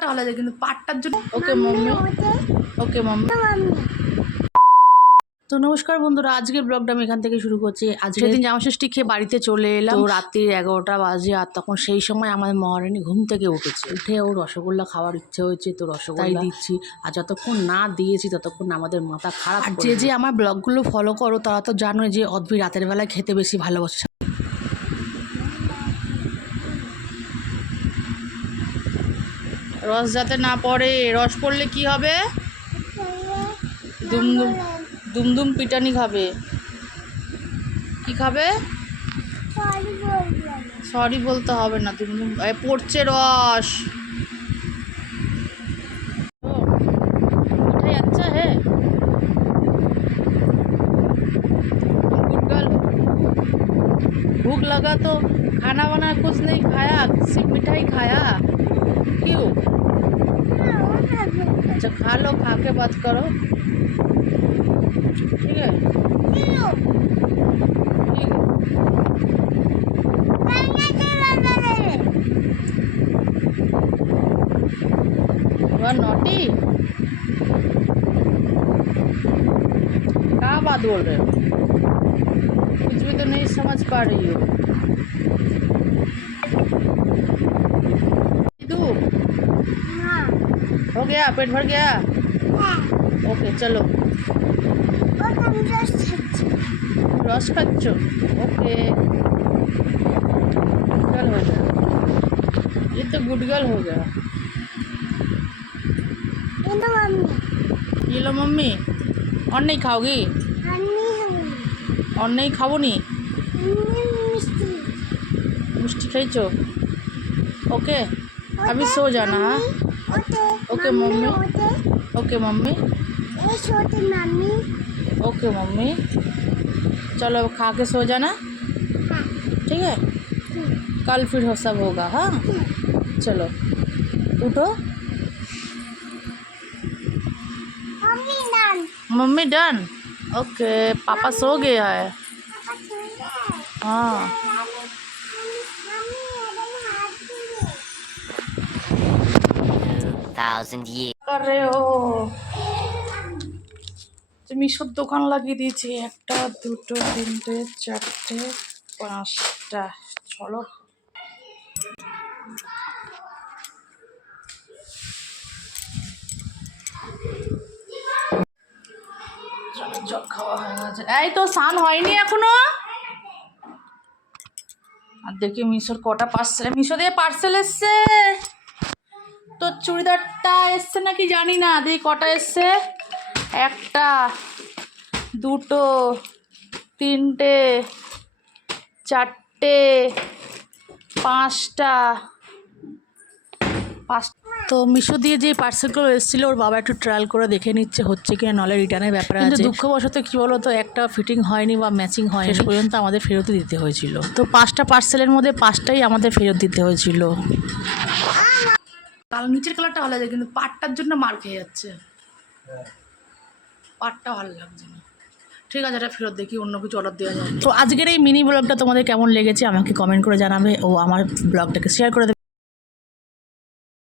কালারটা আলাদা কিন্তু পাটটার জন্য ওকে মাম্মি ওকে মাম্মি। তো নমস্কার বন্ধুরা, আজকের ব্লগটা আমি এখান থেকে শুরু করছি। আজ সেদিন জামা ষষ্ঠী খেয়ে বাড়িতে চলে এলাম, তো রাত্রি 11টা বাজে। আর তখন সেই সময় আমার মহারানী ঘুম থেকে উঠেছে, উঠে ও রসগোল্লা খাওয়ার ইচ্ছে হয়েছে, তো রসগোল্লাই দিচ্ছি। আর যতক্ষণ না দিয়েছি ততক্ষণ আমাদের মাথা খারাপ। আর যে আমার ব্লগগুলো ফলো করো তারা তো জানো যে অদ্ভুত রাতের বেলায় খেতে বেশি ভালোবাসে। রস যাতে না পড়ে, রস পড়লে কি হবে? দুমদুম দুমদুম পিটানি খাবে। কি খাবে? সরি বলতে হবে না, দুমদুম পড়ছে রস। উঠে যাচ্ছে। হ্যাঁ गुड गर्ल। भूख लगा तो खाना वाना कुछ नहीं खाया, सिर्फ मिठाई खाया। क्यों? अच्छा खा लो, खा के बात करो, ठीक है? ठीक है। You are naughty। क्या बात बोल रहे हो? कुछ भी तो नहीं समझ पा रही हो। हो गया? पेट भर गया? ओके चलो। रस खाচ্ছো? ओके गर्ल हो गया, ये तो गुड गर्ल हो गया। ये लो मम्मी। और नहीं खाओगी? और नहीं खाओ नी? मिष्टी खाइছো? ओके अभी सो जाना। हाँ okay mummy okay mummy okay mummy. चलो अब खा के सो जाना, ठीक है? कल फिर हो सब होगा। हाँ चलो उठो। Mummy done. ओके पापा सो गया है। हाँ कर रहे हो? মিশোর দোকান লাগিয়ে দিয়েছি, 1টা 2টো 3টে 4টে 5টা। চলো জল খাওয়া হয়ে গেছে। এই তো স্নান হয়নি এখনো। আর দেখি মিশোর কটা পার্সেল, মিশো দিয়ে পার্সেল এসছে। তো চুড়িদারটা এসছে নাকি জানি না, দেখি কটা এসছে। 1টা 2টো 3টে 4টে 5টা। তো মিশো দিয়ে যে পার্সেলগুলো এসেছিলো ওর বাবা একটু ট্রায়াল করে দেখে নিচ্ছে হচ্ছে কিনা, নলে রিটার্নের ব্যাপার আছে। কিন্তু দুঃখবশত কী বলো তো, একটা ফিটিং হয়নি বা ম্যাচিং হয়নি, শেষ পর্যন্ত আমাদের ফেরতই দিতে হয়েছিল। তো 5টা পার্সেলের মধ্যে 5টাই আমাদের ফেরত দিতে হয়েছিল। কাল নিচের কালারটা ভালো লাগে কিন্তু পাটটার জন্য মার খেয়ে যাচ্ছে, পাটটা ভালো লাগছে না। ঠিক আছে, এটা ফেরত দেখি, অন্য কিছু অর্ডার দেওয়া যায়। তো আজকের এই মিনি ব্লগটা তোমাদের কেমন লেগেছে আমাকে কমেন্ট করে জানাবে, ও আমার ব্লগটাকে শেয়ার করে দেবে।